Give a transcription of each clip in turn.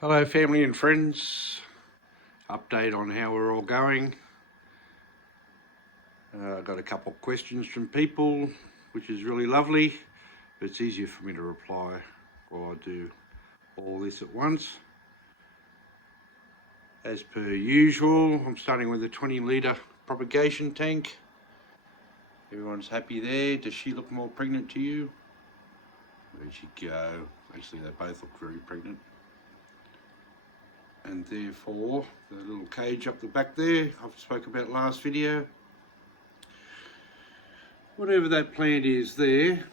Hello family and friends, update on how we're all going. I got a couple of questions from people, which is really lovely, but it's easier for me to reply while I do all this at once. As per usual, I'm starting with a 20 litre propagation tank. Everyone's happy there. Does she look more pregnant to you? Where'd she go? Actually, they both look very pregnant. And therefore, the little cage up the back there, I've spoke about last video. Whatever that plant is there, it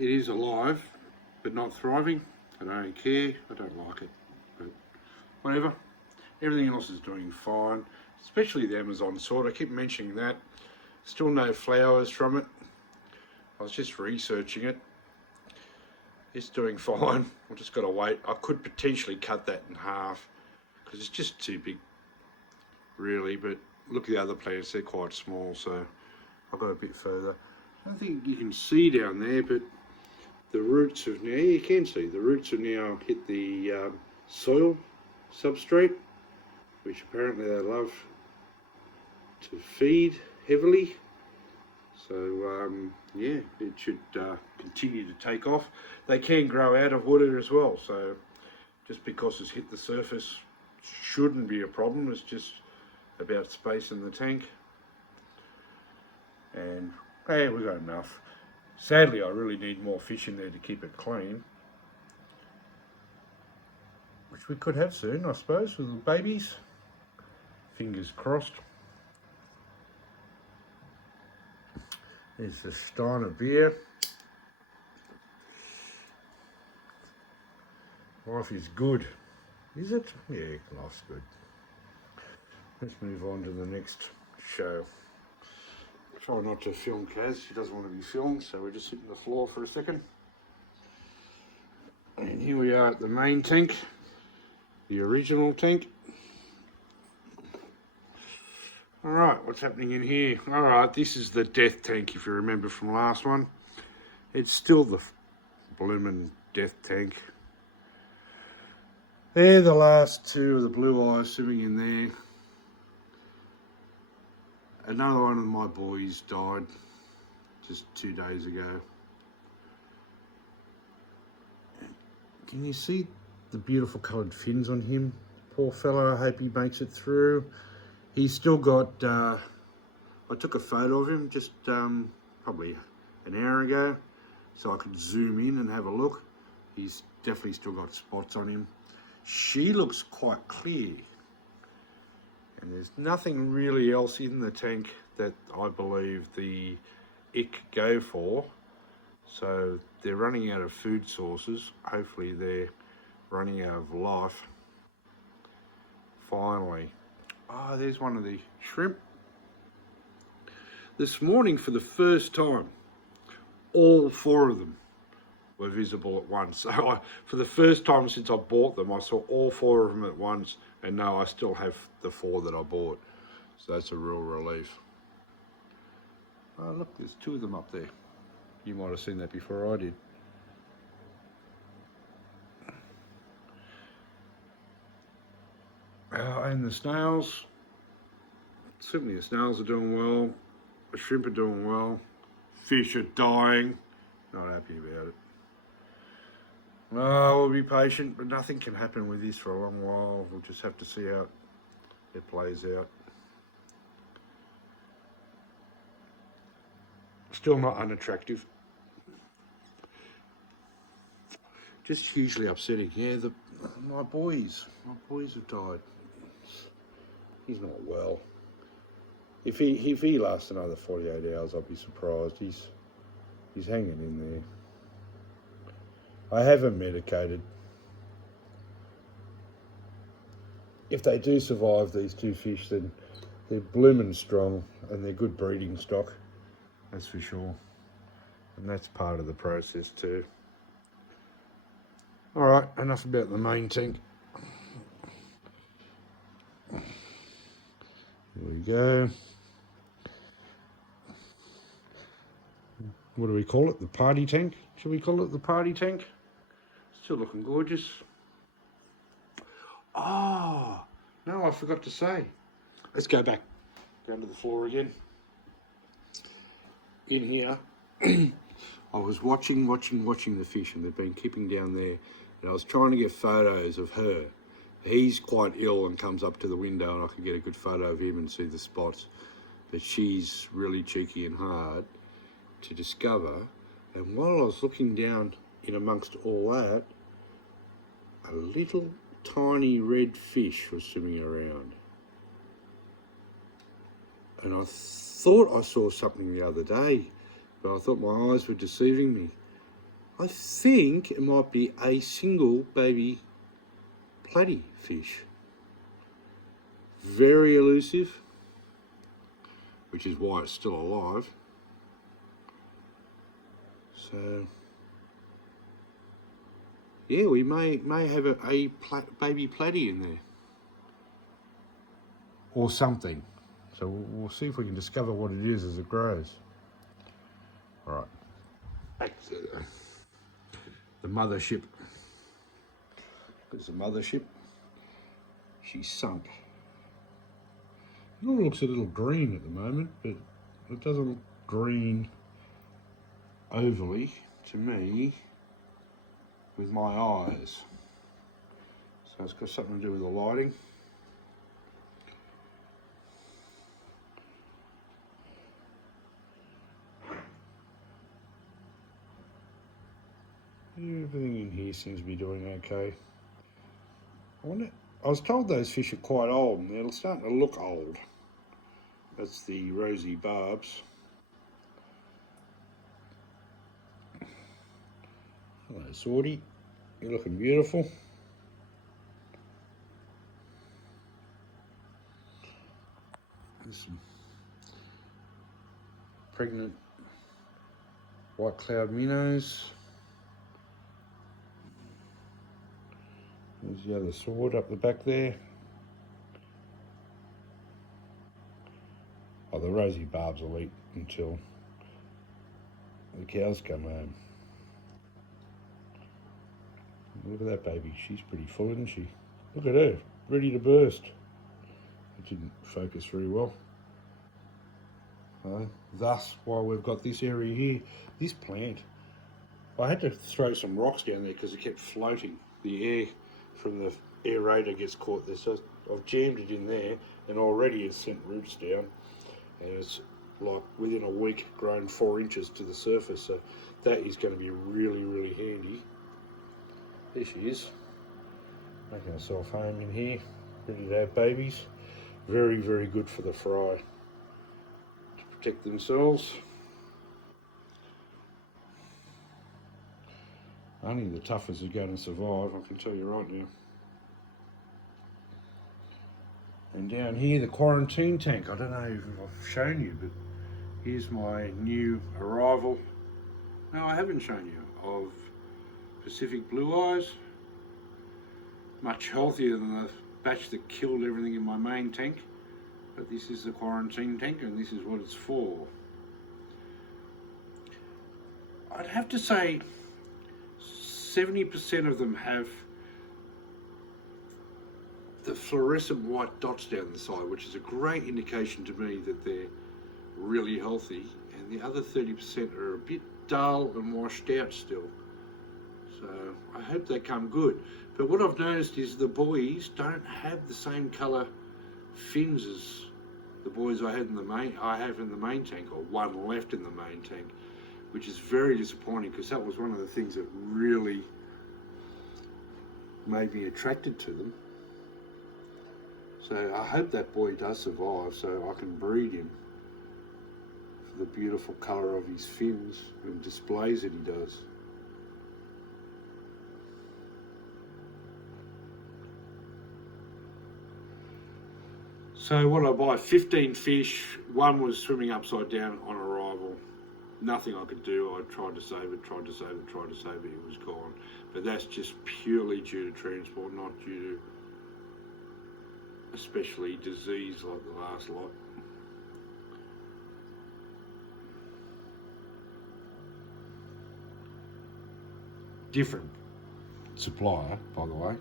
is alive, but not thriving. I don't care, I don't like it, but whatever. Everything else is doing fine, especially the Amazon sword. I keep mentioning that. Still no flowers from it. I was just researching it. It's doing fine. I've just got to wait. I could potentially cut that in half because it's just too big, really. But look at the other plants, they're quite small, so I've got a bit further. I don't think you can see down there, but the roots have now, you can see, the roots have now hit the soil substrate, which apparently they love to feed heavily. So yeah, it should continue to take off. They can grow out of water as well, so just because it's hit the surface shouldn't be a problem. It's just about space in the tank. And hey, we've got enough. Sadly, I really need more fish in there to keep it clean, which we could have soon, I suppose, with the babies. Fingers crossed. There's the Steiner beer. Life is good. Is it? Yeah, life's good. Let's move on to the next show. Try not to film Kaz, she doesn't want to be filmed, so we're just hitting the floor for a second. And here we are at the main tank, the original tank. Alright, what's happening in here? Alright, this is the death tank, if you remember from last one. It's still the bloomin' death tank. They're the last two of the blue eyes swimming in there. Another one of my boys died just 2 days ago. Can you see the beautiful coloured fins on him? Poor fella, I hope he makes it through. He's still got, I took a photo of him just probably an hour ago, so I could zoom in and have a look. He's definitely still got spots on him. She looks quite clear. And there's nothing really else in the tank that I believe the ick go for. So they're running out of food sources. Hopefully they're running out of life. Finally. Oh, there's one of the shrimp. This morning, for the first time, all 4 of them were visible at once. So for the first time since I bought them, I saw all 4 of them at once, and now I still have the 4 that I bought. So that's a real relief. Oh look, there's 2 of them up there. You might have seen that before I did. And the snails, certainly the snails are doing well, the shrimp are doing well, fish are dying, not happy about it. Oh, we'll be patient, but nothing can happen with this for a long while. We'll just have to see how it plays out. Still not unattractive. Just hugely upsetting. Yeah, my boys have died. He's not well. If he lasts another 48 hours, I'll be surprised. He's hanging in there. I have him medicated. If they do survive, these 2 fish, then they're bloomin' strong and they're good breeding stock. That's for sure. And that's part of the process too. Alright, enough about the main tank. Here we go. What do we call it? The party tank? Should we call it the party tank? Still looking gorgeous. Oh, no, I forgot to say. Let's go back. Go to the floor again. In here, I was watching the fish, and they've been keeping down there, and I was trying to get photos of her. He's quite ill and comes up to the window, and I can get a good photo of him and see the spots. But she's really cheeky and hard to discover. And while I was looking down in amongst all that, a little tiny red fish was swimming around. And I thought I saw something the other day, but I thought my eyes were deceiving me. I think it might be a single baby platy fish. Very elusive, which is why it's still alive. So, yeah, we may have a baby platy in there. Or something. So we'll see if we can discover what it is as it grows. All right, back to the mothership. There's the mothership. She's sunk. It all looks a little green at the moment, but it doesn't look green overly to me with my eyes. So it's got something to do with the lighting. Everything in here seems to be doing okay. I was told those fish are quite old, and they're starting to look old. That's the rosy barbs. Hello, Swordy. You're looking beautiful. There's some pregnant white cloud minnows. There's the other sword up the back there. Oh, the rosy barbs will eat until the cows come home. Look at that baby, she's pretty full, isn't she? Look at her, ready to burst. It didn't focus very well. Thus why we've got this area here, this plant. I had to throw some rocks down there because it kept floating. The air from the aerator gets caught there, so I've jammed it in there, and already it's sent roots down, and it's like within a week grown 4 inches to the surface, so that is going to be really, really handy. There she is, making herself home in here, ready to have babies. Very, very good for the fry to protect themselves. Only the toughest are going to survive, I can tell you right now. And down here, the quarantine tank. I don't know if I've shown you, but here's my new arrival. No, I haven't shown you, of Pacific Blue Eyes. Much healthier than the batch that killed everything in my main tank. But this is the quarantine tank, and this is what it's for. I'd have to say 70% of them have the fluorescent white dots down the side, which is a great indication to me that they're really healthy, and the other 30% are a bit dull and washed out still. So I hope they come good. But what I've noticed is the boys don't have the same colour fins as the boys I have in the main tank, or one left in the main tank, which is very disappointing, because that was one of the things that really made me attracted to them. So I hope that boy does survive, so I can breed him for the beautiful colour of his fins and displays that he does. So what did I buy? 15 fish. One was swimming upside down on arrival. Nothing I could do. I tried to save it, it was gone. But that's just purely due to transport, not due to especially disease like the last lot. Different supplier, by the way.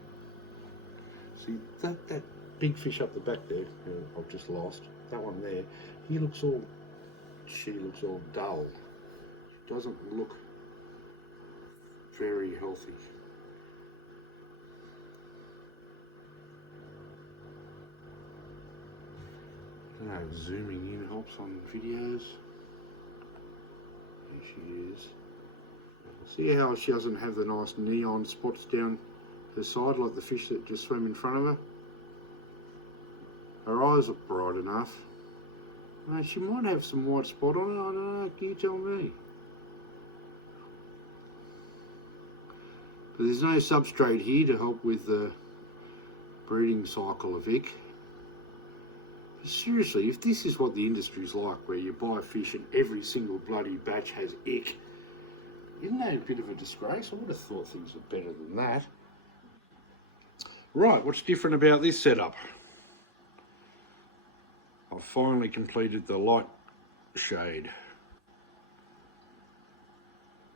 See, that big fish up the back there, who I've just lost, that one there, she looks all dull. Doesn't look very healthy. I don't know if zooming in helps on videos. There she is. See how she doesn't have the nice neon spots down her side like the fish that just swam in front of her? Her eyes look bright enough. She might have some white spot on it, I don't know, can you tell me? But there's no substrate here to help with the breeding cycle of ick. Seriously, if this is what the industry's like, where you buy fish and every single bloody batch has ick, isn't that a bit of a disgrace? I would have thought things were better than that. Right, what's different about this setup? I've finally completed the light shade.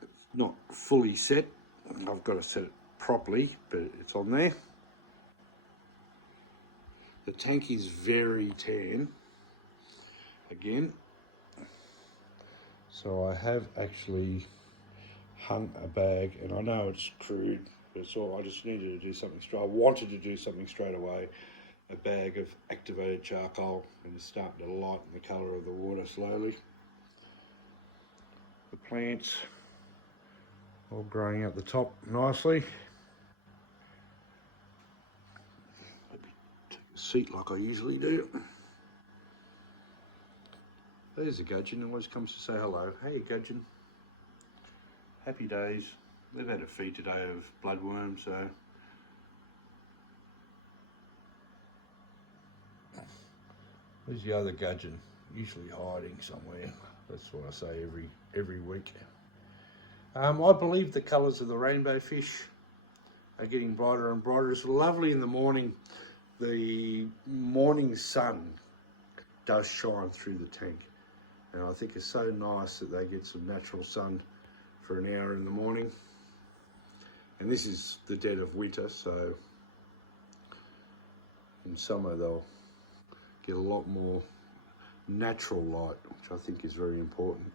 It's not fully set. I've got to set it properly, but it's on there. The tank is very tan, again. So I have actually hung a bag, and I know it's crude, but it's all, I just needed to do something straight. I wanted to do something straight away. A bag of activated charcoal, and it's starting to lighten the colour of the water slowly. The plants all growing out the top nicely. Seat like I usually do. There's a Gudgeon, always comes to say hello. Hey Gudgeon. Happy days. They've had a feed today of bloodworm, so there's the other Gudgeon, usually hiding somewhere. That's what I say every week. I believe the colours of the rainbow fish are getting brighter and brighter. It's lovely in the morning. The morning sun does shine through the tank, and I think it's so nice that they get some natural sun for an hour in the morning. And this is the dead of winter, so in summer they'll get a lot more natural light, which I think is very important.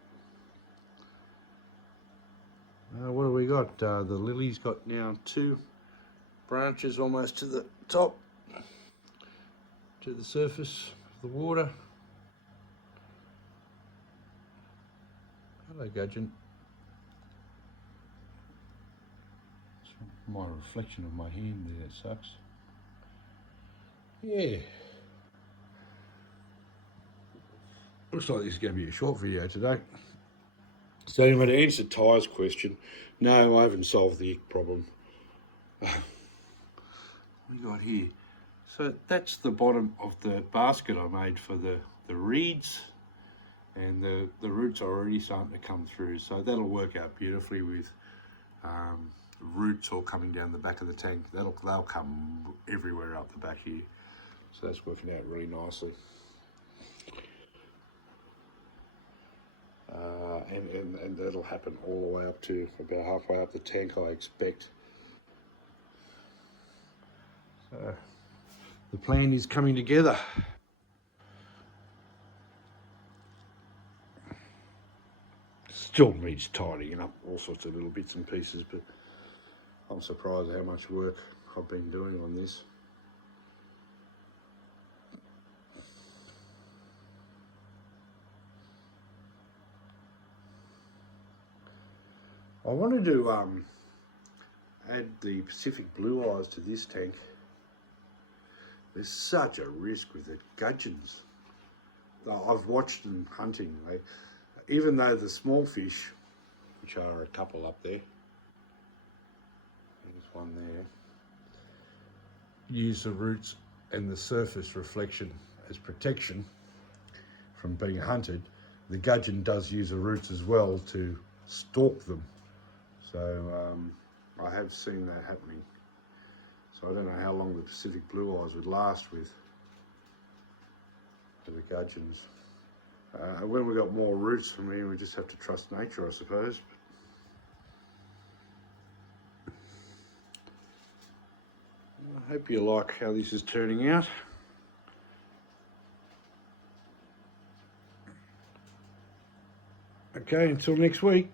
What have we got? The lily's got now 2 branches almost to the top, to the surface of the water. Hello Gudgeon. It's my reflection of my hand there, that sucks. Yeah. Looks like this is going to be a short video today. So anyway, to answer Ty's question, no, I haven't solved the ick problem. What we got here? So that's the bottom of the basket I made for the reeds, and the roots are already starting to come through, so that'll work out beautifully with roots all coming down the back of the tank. They'll come everywhere up the back here, so that's working out really nicely. And that'll happen all the way up to about halfway up the tank, I expect. So the plan is coming together. Still needs tidying up, all sorts of little bits and pieces, but I'm surprised how much work I've been doing on this. I wanted to add the Pacific blue eyes to this tank. There's such a risk with the gudgeons. I've watched them hunting. Even though the small fish, which are a couple up there, there's one there, use the roots and the surface reflection as protection from being hunted, the gudgeon does use the roots as well to stalk them. So I have seen that happening. So I don't know how long the Pacific blue eyes would last with the gudgeons. When we got more roots from here, we just have to trust nature, I suppose. Hope you like how this is turning out. Okay, until next week.